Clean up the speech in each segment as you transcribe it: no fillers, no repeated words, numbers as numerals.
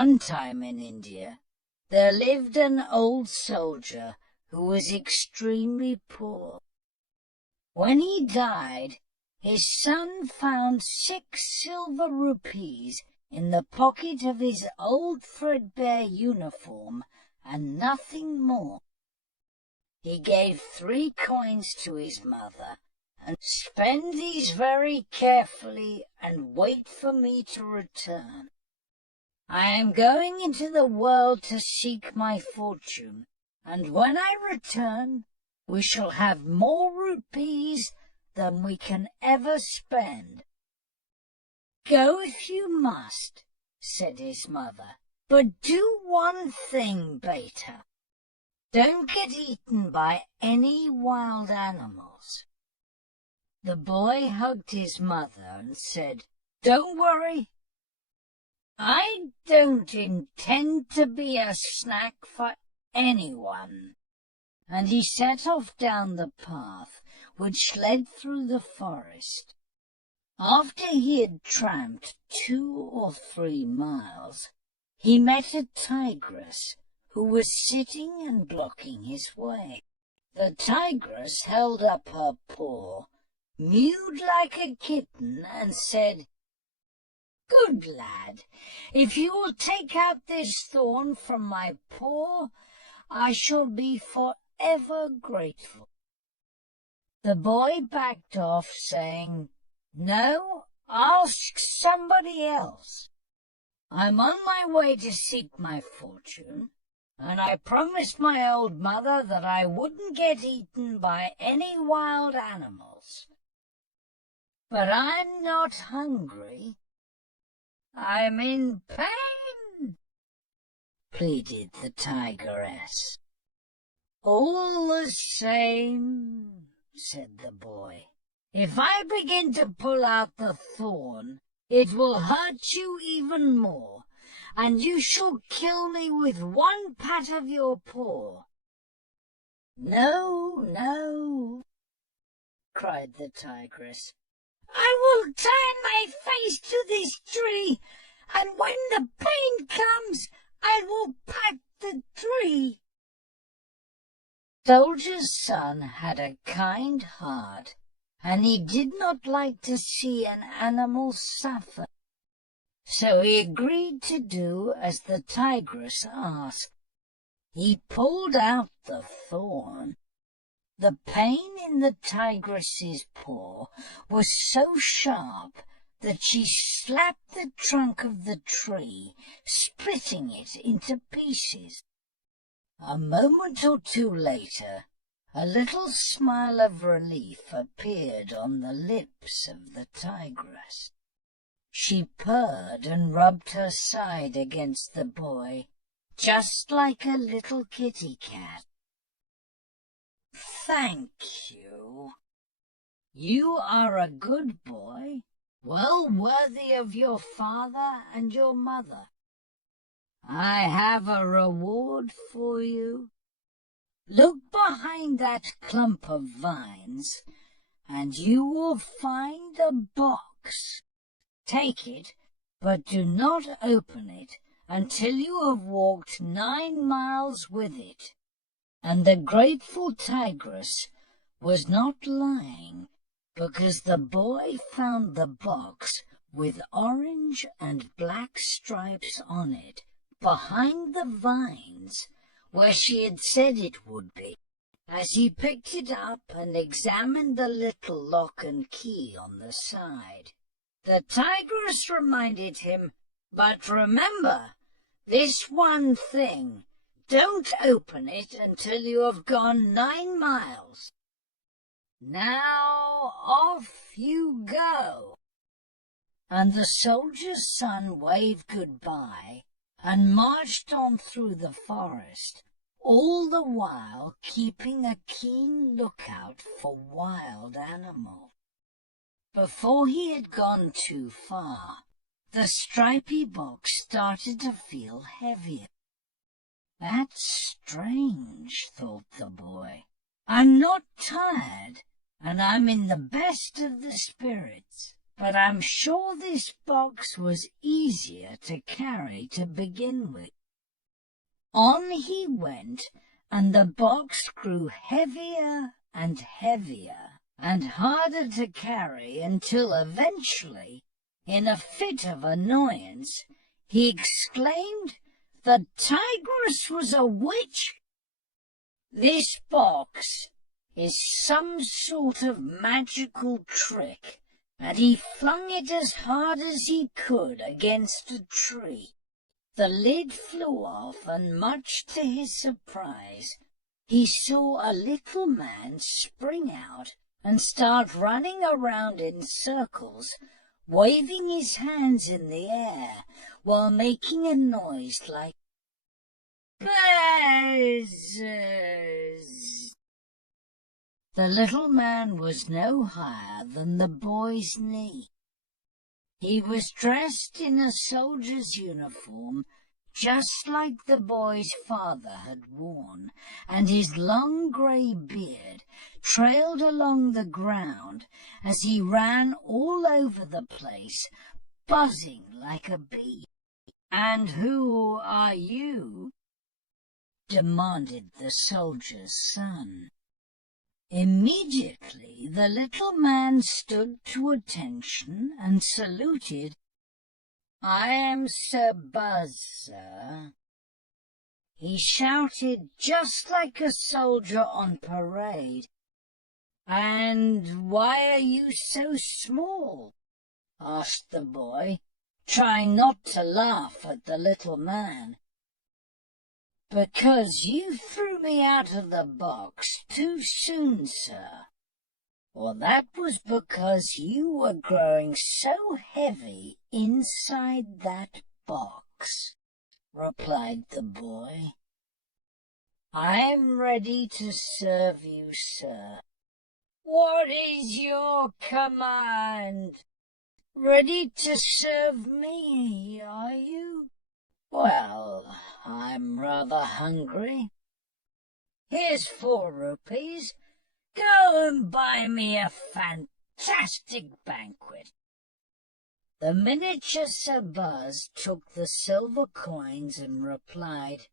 One time in India, there lived an old soldier who was extremely poor. When he died, his son found 6 silver rupees in the pocket of his old threadbare uniform and nothing more. He gave 3 coins to his mother and spend these very carefully and wait for me to return. I am going into the world to seek my fortune, and when I return, we shall have more rupees than we can ever spend. Go if you must, said his mother, but do one thing, beta. Don't get eaten by any wild animals. The boy hugged his mother and said, Don't worry. I don't intend to be a snack for anyone. And he set off down the path which led through the forest. After he had tramped 2 or 3 miles, he met a tigress who was sitting and blocking his way. The tigress held up her paw, mewed like a kitten, and said, Good lad, if you will take out this thorn from my paw, I shall be forever grateful. The boy backed off, saying, No, ask somebody else. I'm on my way to seek my fortune, and I promised my old mother that I wouldn't get eaten by any wild animals. But I'm not hungry. I'm in pain, pleaded the tigress. All the same, said the boy, if I begin to pull out the thorn, it will hurt you even more, and you shall kill me with one pat of your paw. No, no, cried the tigress. I will tie my face to this tree, and when the pain comes, I will pat the tree. Soldier's son had a kind heart, and he did not like to see an animal suffer. So he agreed to do as the tigress asked. He pulled out the thorn. The pain in the tigress's paw was so sharp that she slapped the trunk of the tree, splitting it into pieces. A moment or 2 later, a little smile of relief appeared on the lips of the tigress. She purred and rubbed her side against the boy, just like a little kitty cat. Thank you. You are a good boy, well worthy of your father and your mother. I have a reward for you. Look behind that clump of vines, and you will find a box. Take it, but do not open it until you have walked 9 miles with it. And the grateful tigress was not lying, because the boy found the box with orange and black stripes on it behind the vines, where she had said it would be, as he picked it up and examined the little lock and key on the side. The tigress reminded him, But remember, this one thing, don't open it until you have gone 9 miles. Now off you go. And the soldier's son waved goodbye and marched on through the forest, all the while keeping a keen lookout for wild animals. Before he had gone too far, the stripy box started to feel heavier. That's strange, thought the boy. I'm not tired, and I'm in the best of the spirits. but I'm sure this box was easier to carry to begin with." On he went, and the box grew heavier and heavier and harder to carry until eventually, in a fit of annoyance, he exclaimed the tigress was a witch. "This box is some sort of magical trick," and he flung it as hard as he could against a tree. The lid flew off, and much to his surprise, he saw a little man spring out and start running around in circles, waving his hands in the air while making a noise like buzzers. The little man was no higher than the boy's knee. He was dressed in a soldier's uniform, just like the boy's father had worn, and his long grey beard trailed along the ground as he ran all over the place, buzzing like a bee. "And who are you?" demanded the soldier's son. Immediately the little man stood to attention and saluted. "I am Sir Buzz, sir," he shouted, just like a soldier on parade. "And why are you so small?" asked the boy, trying not to laugh at the little man. "Because you threw me out of the box too soon, sir. Well, that was because you were growing so heavy inside that box," replied the boy. "I am ready to serve you, sir." "What is your command?" "Ready to serve me, are you?" "Well, I'm rather hungry. Here's 4 rupees. Go and buy me a fantastic banquet." The miniature Sir Buzz took the silver coins and replied,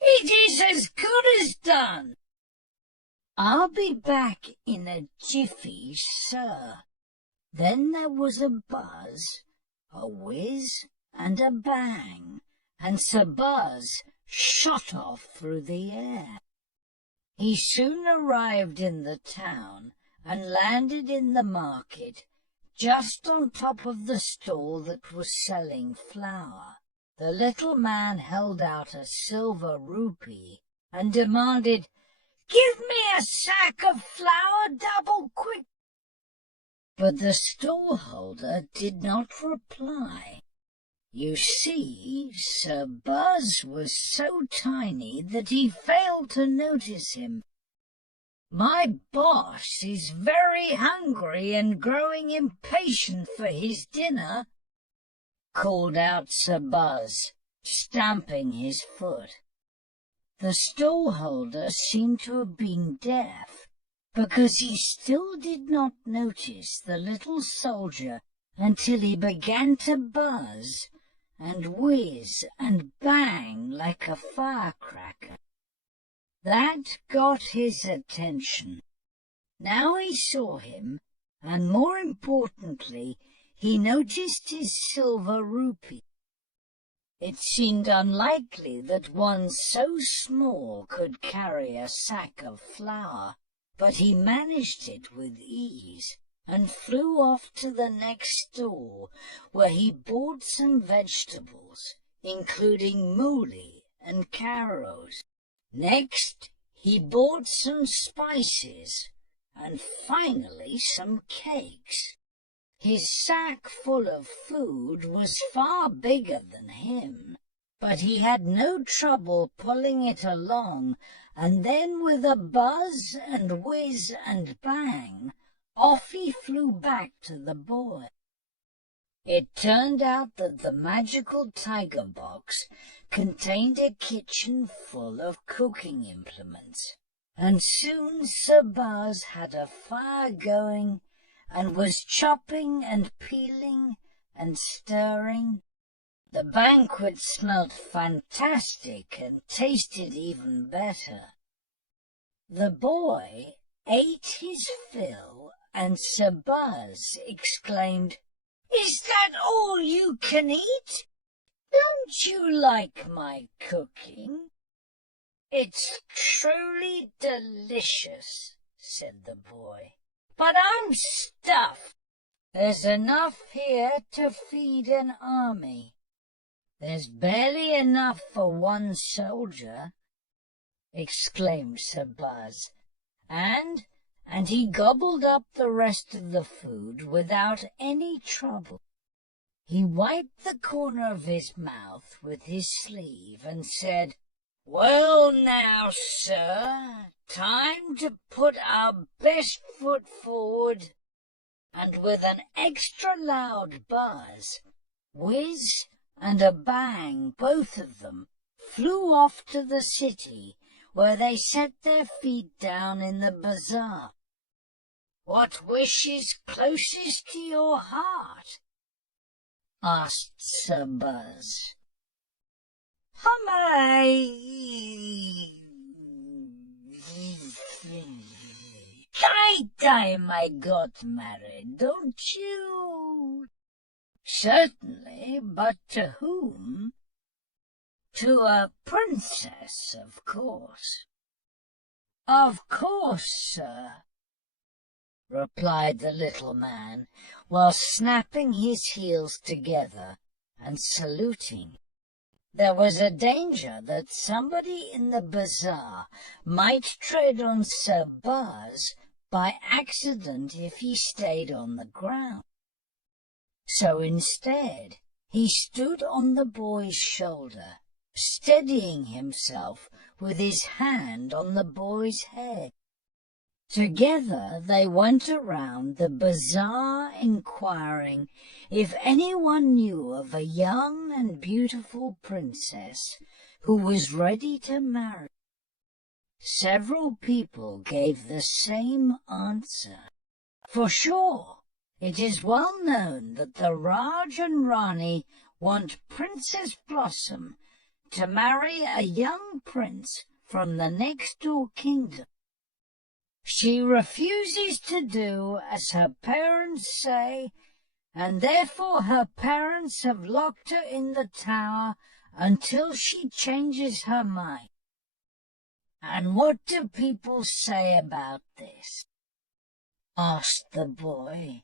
"It is as good as done." "I'll be back in a jiffy, sir." Then there was a buzz, a whiz, and a bang, and Sir Buzz shot off through the air. He soon arrived in the town and landed in the market, just on top of the stall that was selling flour. The little man held out a silver rupee and demanded, "Give me a sack of flour double quick." But the stallholder did not reply. You see, Sir Buzz was so tiny that he failed to notice him. "My boss is very hungry and growing impatient for his dinner," called out Sir Buzz, stamping his foot. The stallholder seemed to have been deaf, because he still did not notice the little soldier until he began to buzz and whiz and bang like a firecracker. That got his attention. Now he saw him, and more importantly, he noticed his silver rupee. It seemed unlikely that one so small could carry a sack of flour, but he managed it with ease and flew off to the next stall, where he bought some vegetables, including mooli and carrots. Next, he bought some spices, and finally some cakes. His sack full of food was far bigger than him, but he had no trouble pulling it along, and then with a buzz and whiz and bang, off he flew back to the boy. It turned out that the magical tiger box contained a kitchen full of cooking implements, and soon Sir Buzz had a fire going and was chopping and peeling and stirring. The banquet smelt fantastic and tasted even better. The boy ate his fill, and Sir Buzz exclaimed, "Is that all you can eat? Don't you like my cooking?" "It's truly delicious," said the boy, "but I'm stuffed. There's enough here to feed an army. There's barely enough for one soldier," exclaimed Sir Buzz, and he gobbled up the rest of the food without any trouble. He wiped the corner of his mouth with his sleeve and said, "Well now, sir, time to put our best foot forward," and with an extra loud buzz, whiz, and a bang, both of them flew off to the city, where they set their feet down in the bazaar. "What wish is closest to your heart?" asked Sir Buzz. "Time I got married, don't you?" "Certainly, but to whom?" "To a princess, of course." "Of course, sir," replied the little man, while snapping his heels together and saluting. There was a danger that somebody in the bazaar might tread on Sir Buzz by accident if he stayed on the ground. So instead he stood on the boy's shoulder, steadying himself with his hand on the boy's head. Together they went around the bazaar inquiring if anyone knew of a young and beautiful princess who was ready to marry. Several people gave the same answer. For sure, it is well known that the Raj and Rani want Princess Blossom to marry a young prince from the next-door kingdom. She refuses to do as her parents say, and therefore her parents have locked her in the tower until she changes her mind. And what do people say about this?" asked the boy.